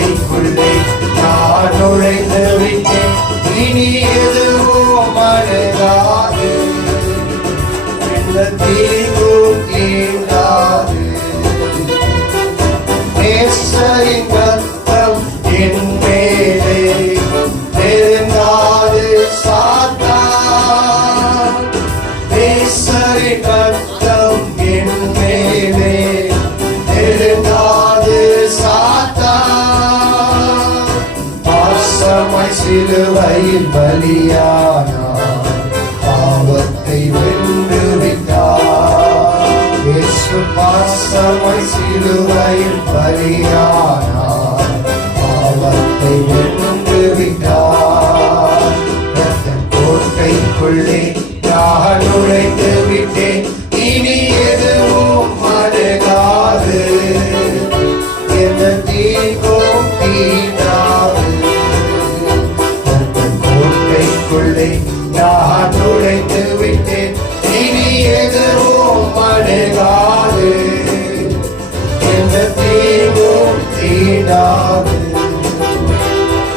கோட்டைக்குள்ளே நான் நுழைந்து விட்டேன், இனி எதுவும் அணுகாது, எந்த தீங்கும் தீண்டாது. நேசரின் ரத்தம் என் மேலே நெருங்காது சாத்தான், நேசரின் ரத்தம் என் மேலே நெருங்காது சாத்தான். பாசமாய் சிலுவையில் பலியானார், பாவத்தை வென்று விட்டார். இயேசு பாசமாய் சிலுவையில் பலியானார், பாவத்தை வென்று விட்டார். ரத்தம் கோட்டைக்குள்ளே நான் நுழைந்து விட்டேன், இனி எதுவும் அணுகாது, எந்த தீங்கும் தீண்டாது. ரத்தம் கோட்டைக்குள்ளே நான் நுழைந்து விட்டேன், இனி எதுவும் அணுகாது, எந்த தீங்கும் தீண்டாது.